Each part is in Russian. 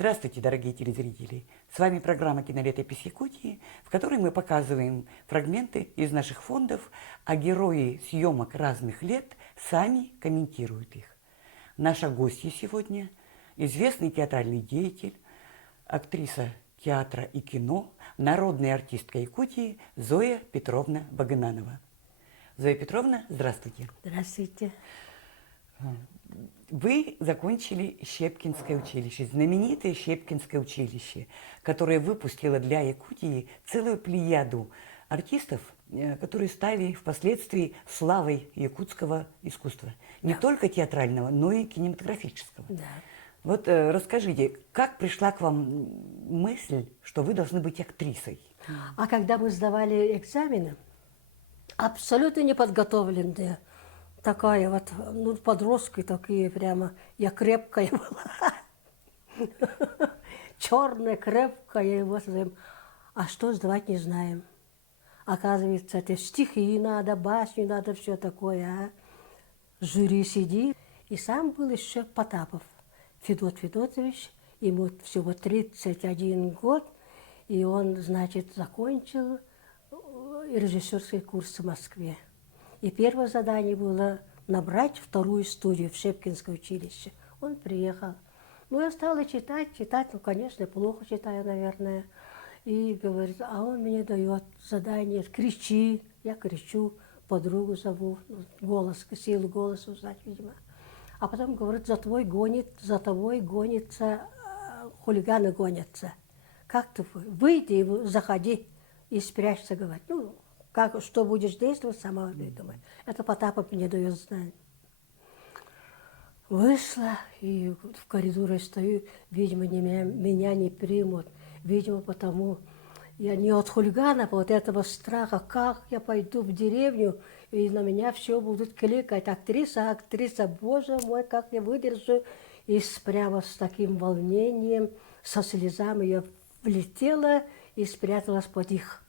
Здравствуйте, дорогие телезрители! С вами программа «Кинолетопись Якутии», в которой мы показываем фрагменты из наших фондов, а герои съемок разных лет сами комментируют их. Наша гостья сегодня – известный театральный деятель, актриса театра и кино, народная артистка Якутии Зоя Петровна Багананова. Зоя Петровна, здравствуйте. Здравствуйте. Вы закончили Щепкинское училище, знаменитое Щепкинское училище, которое выпустило для Якутии целую плеяду артистов, которые стали впоследствии славой якутского искусства. Не только театрального, но и кинематографического. Да. Вот расскажите, как пришла к вам мысль, что вы должны быть актрисой? А когда мы сдавали экзамены, абсолютно неподготовленные, такая вот, ну, подростки такие прямо, я крепкая была, черная, крепкая, вот, а что сдавать не знаем. Оказывается, это стихи надо, басни надо, все такое, а? Жюри сидит. И сам был еще Потапов, Федот Федотович, ему всего 31 год, и он, значит, закончил режиссерский курс в Москве. И первое задание было набрать вторую студию в Щепкинское училище. Он приехал. Ну, я стала читать, ну, конечно, плохо читаю, наверное. И говорит, а он мне дает задание, кричи, я кричу, подругу зову, голос, силу голоса узнать, видимо. А потом говорит, за тобой гонится, хулиганы гонятся. Как ты, выйди, заходи и спрячься, говорит. Ну, как, что будешь действовать, сама думай. Это Потапов мне дает знание. Вышла и в коридоре стою, видимо, меня не примут. Видимо, потому я не от хулиганов, а от этого страха, как я пойду в деревню, и на меня все будут кликать. Актриса, актриса, боже мой, как я выдержу. И прямо с таким волнением, со слезами я влетела и спряталась под их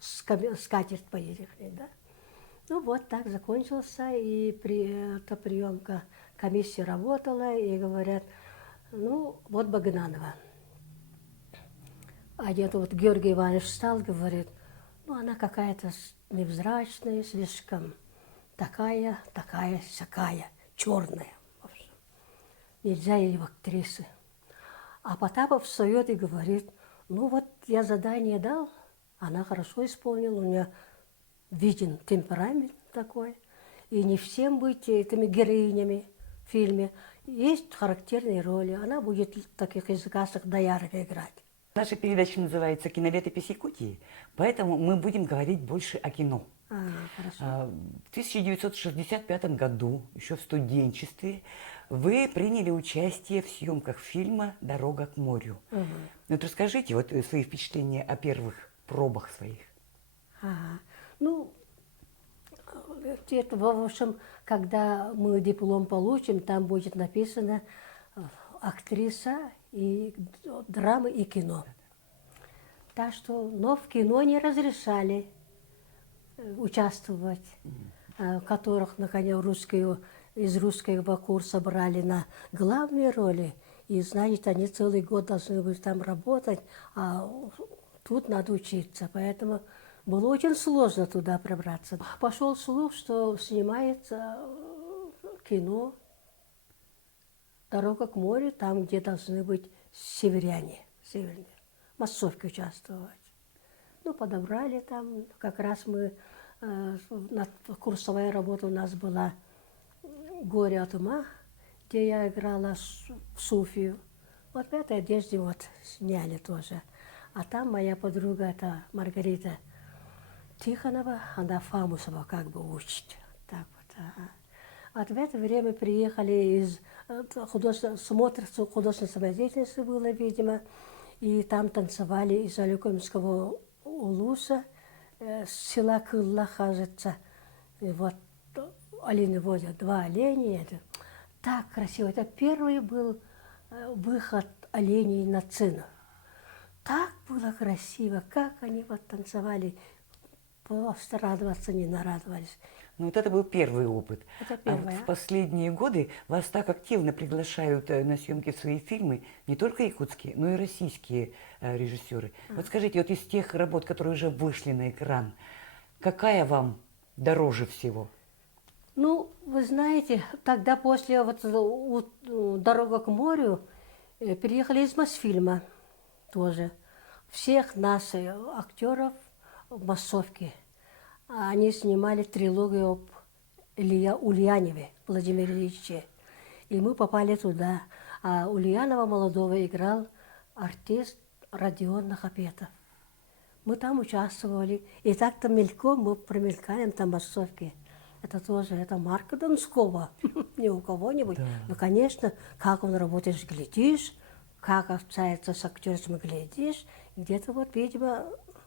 скатерть поехали, да. Ну вот так закончился, и эта приемка, комиссия работала, и говорят, ну вот Багананова. А где-то вот Георгий Иванович встал, говорит, ну она какая-то невзрачная, слишком такая, всякая, черная. Нельзя ей в актрисы. А Потапов встает и говорит, ну вот я задание дал, она хорошо исполнила, у нее виден темперамент такой. И не всем быть этими героинями в фильме. Есть характерные роли, она будет в таких языках доярка играть. Наша передача называется «Кинолетопись Якутии», поэтому мы будем говорить больше о кино. Хорошо. В 1965 году, еще в студенчестве, вы приняли участие в съемках фильма «Дорога к морю». Вот расскажите вот свои впечатления о первых пробах своих. Ну, это, в общем, когда мы диплом получим, там будет написано актриса и драмы и кино. Так что, но в кино не разрешали участвовать, которых, наконец, из русского курса брали на главные роли. И, значит, они целый год должны были там работать, а тут надо учиться. Поэтому было очень сложно туда пробраться. Пошел слух, что снимается кино «Дорога к морю», там, где должны быть северяне, массовки участвовать. Ну, подобрали там, как раз мы, курсовая работа у нас была «Горе от ума», где я играла в Суфию. Вот в этой одежде вот сняли тоже. А там моя подруга, это Маргарита Тихонова, она Фамусова как бы учит. Так вот, А в это время приехали из художественной самодеятельности было, видимо, и там танцевали из Алюкомского улуса, с села Кылла, кажется. И вот олени водят, 2 оленя. Это так красиво. Это первый был выход оленей на сцену. Так было красиво, как они вот танцевали. Просто радоваться не нарадовались. Ну, вот это был первый опыт. Это А вот первое. в последние годы вас так активно приглашают на съемки в свои фильмы не только якутские, но и российские режиссеры. Вот скажите, вот из тех работ, которые уже вышли на экран, какая вам дороже всего? Ну, вы знаете, тогда после вот «Дорога к морю» переехали из Мосфильма тоже. Всех нас, актеров, в массовке. Они снимали трилогию об Ульянове Владимире Ильиче. И мы попали туда. А Ульянова молодого играл артист Родион Нахапетов. Мы там участвовали. И так-то мельком мы промелькаем там в массовке. Это тоже, это Марка Донского, не у кого-нибудь. Ну, конечно, как он работает, глядишь, как общается с актером, глядишь, где-то вот, видимо,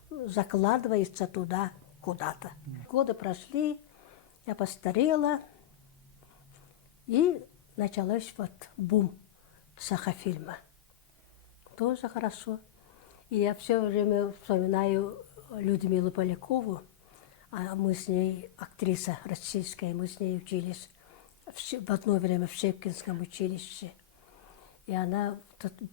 закладывается туда куда-то. Годы прошли, я постарела, и началось вот бум сахафильма. Тоже хорошо. И я все время вспоминаю Людмилу Полякову, а мы с ней, актриса российская, мы с ней учились в одно время в Шепкинском училище. И она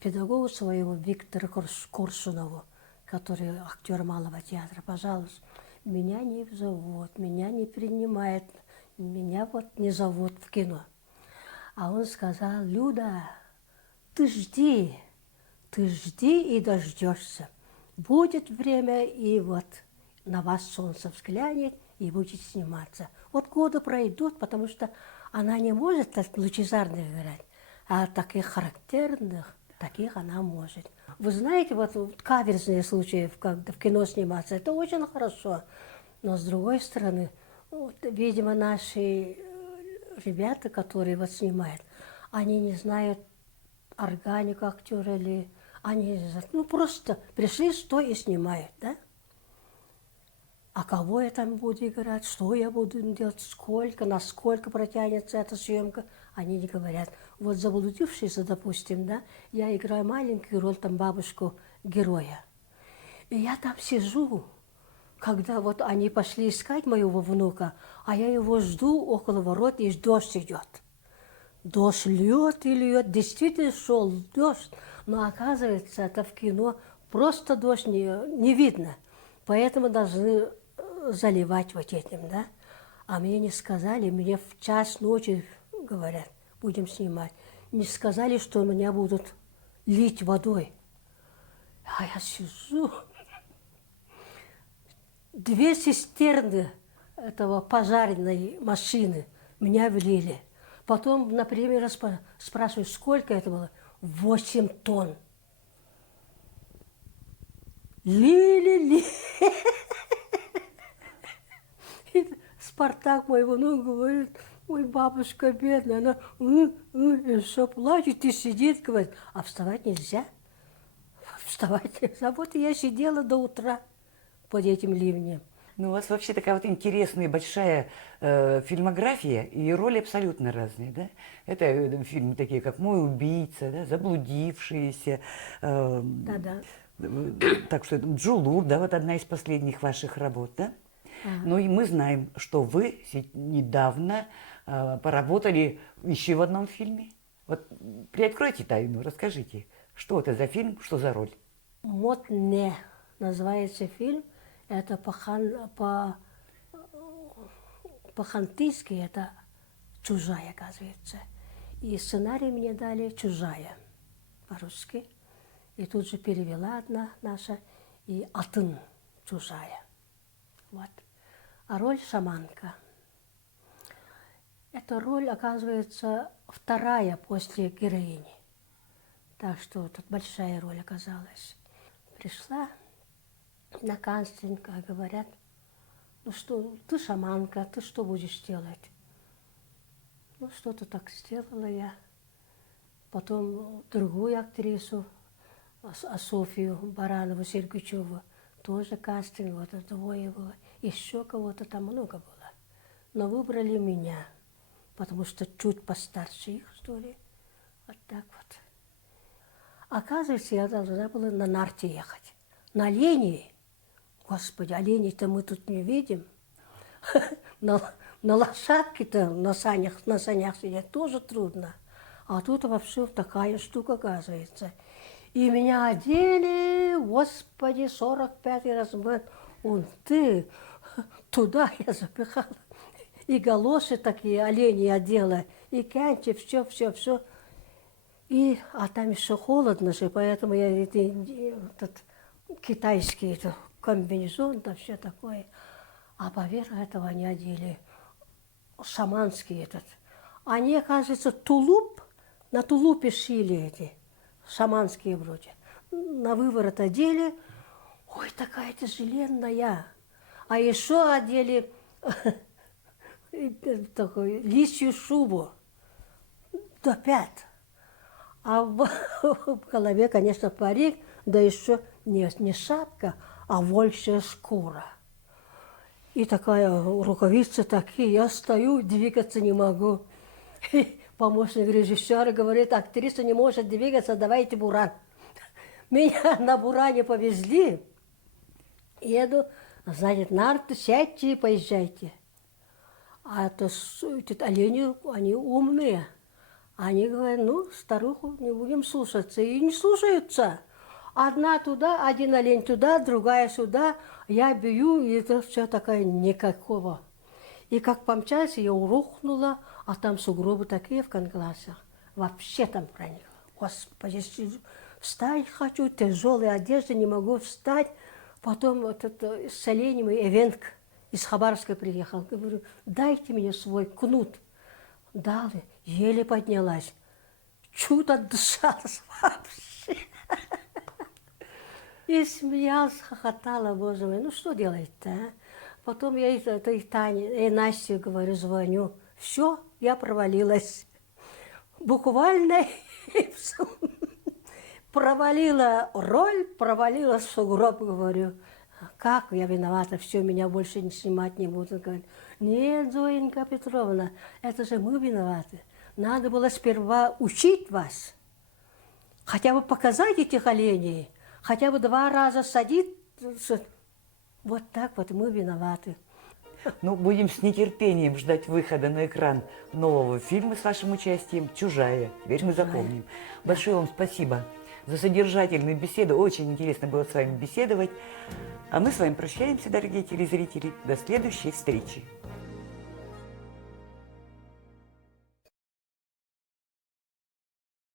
педагогу своего Виктора Коршунову, который актер Малого театра, пожалуйста, меня не зовут, меня не принимают, меня вот не зовут в кино. А он сказал: Люда, ты жди и дождешься. Будет время, и вот на вас солнце взглянет, и будете сниматься. Вот годы пройдут, потому что она не может так лучезарно играть, а таких характерных, таких она может. Вы знаете, вот каверзные случаи, когда в кино сниматься, это очень хорошо. Но с другой стороны, вот, видимо, наши ребята, которые вот снимают, они не знают органику актера или они, ну, просто пришли, что и снимают, да? А кого я там буду играть, что я буду делать, сколько, насколько протянется эта съемка, они не говорят. Вот «Заблудившийся», допустим, да, я играю маленькую роль, там, бабушку-героя. И я там сижу, когда вот они пошли искать моего внука, а я его жду около ворот, и дождь идет. Дождь льет и льет, действительно шел дождь, но оказывается, это в кино просто дождь не видно, поэтому должны заливать вот этим, да. А мне не сказали, мне в час ночи говорят, будем снимать, не сказали, что меня будут лить водой. А я сижу, 2 цистерны этого пожарной машины меня влили. Потом, например, спрашивают, сколько это было? 8 тонн. Лили. И Спартак мой внук говорит: ой, бабушка бедная, она и все плачет и сидит, говорит, а вставать нельзя. Вставать нельзя. Вот и я сидела до утра под этим ливнем. Ну, у вас вообще такая вот интересная большая фильмография, и роли абсолютно разные, да? Это фильмы такие, как «Мой убийца», да? «Заблудившиеся». Да-да. Так что «Джулур», да, вот одна из последних ваших работ, да? Ну и мы знаем, что вы недавно поработали еще в одном фильме. Вот приоткройте тайну, расскажите, что это за фильм, что за роль? «Мотне» называется фильм. Это по-хантыйски это «Чужая», оказывается. И сценарий мне дали «Чужая» по-русски. И тут же перевела одна наша, и «Атын» «Чужая». Вот. А роль шаманка. Эта роль, оказывается, вторая после героини. Так что тут большая роль оказалась. Пришла на кастинг, а говорят, ну что, ты шаманка, ты что будешь делать? Ну, что-то так сделала я. Потом другую актрису, Софию Баранову Сергучеву, тоже кастинг, вот это двое было. Еще кого-то там много было. Но выбрали меня, потому что чуть постарше их, что ли. Вот так вот. Оказывается, я должна была на нарте ехать. На оленей. Господи, оленей-то мы тут не видим. На лошадке-то, на санях сидеть тоже трудно. А тут вообще такая штука, оказывается. И меня одели, господи, 45-й размер. Он, ты, туда я запихала. И галоши такие, олени одела, и кянчи, все. А там еще холодно же, поэтому я этот китайский это, комбинезон, да все такое. А поверх этого они одели шаманский этот. Они, оказывается, тулуп, на тулупе шили эти, шаманские вроде. На выворот одели, ой, такая тяжеленная. А еще одели такую лисью шубу до пят. А в голове, конечно, парик, да еще не шапка, а волчья шкура. И такая рукавица такие, я стою, двигаться не могу. И помощник режиссера говорит, актриса не может двигаться, давайте буран. Меня на буране повезли, еду, значит, нарты, сядьте и поезжайте. А это олени, они умные. Они говорят, ну, старуху не будем слушаться. И не слушаются. Одна туда, один олень туда, другая сюда. Я бью, и это все такое никакого. И как помчалась, я урухнула, а там сугробы такие в конгласах. Вообще там проникло. Господи, встать хочу, тяжелые одежды, не могу встать. Потом вот это, с оленем Эвенк из Хабаровска приехал. Говорю, дайте мне свой кнут. Дали, еле поднялась. Чудо отдышалась вообще. И смеялась, хохотала, боже мой. Ну что делать-то, а? Потом я этой Тане, Насте говорю, звоню. Все, я провалилась. Буквально провалила роль, провалила сугроб, говорю. Как я виновата, все, меня больше не снимать не будут. Говорит, нет, Зоенька Петровна, это же мы виноваты. Надо было сперва учить вас, хотя бы показать этих оленей, хотя бы 2 раза садить. Вот так вот мы виноваты. Ну, будем с нетерпением ждать выхода на экран нового фильма с вашим участием «Чужая». Теперь мы запомним. Большое вам спасибо за содержательную беседу. Очень интересно было с вами беседовать. А мы с вами прощаемся, дорогие телезрители. До следующей встречи.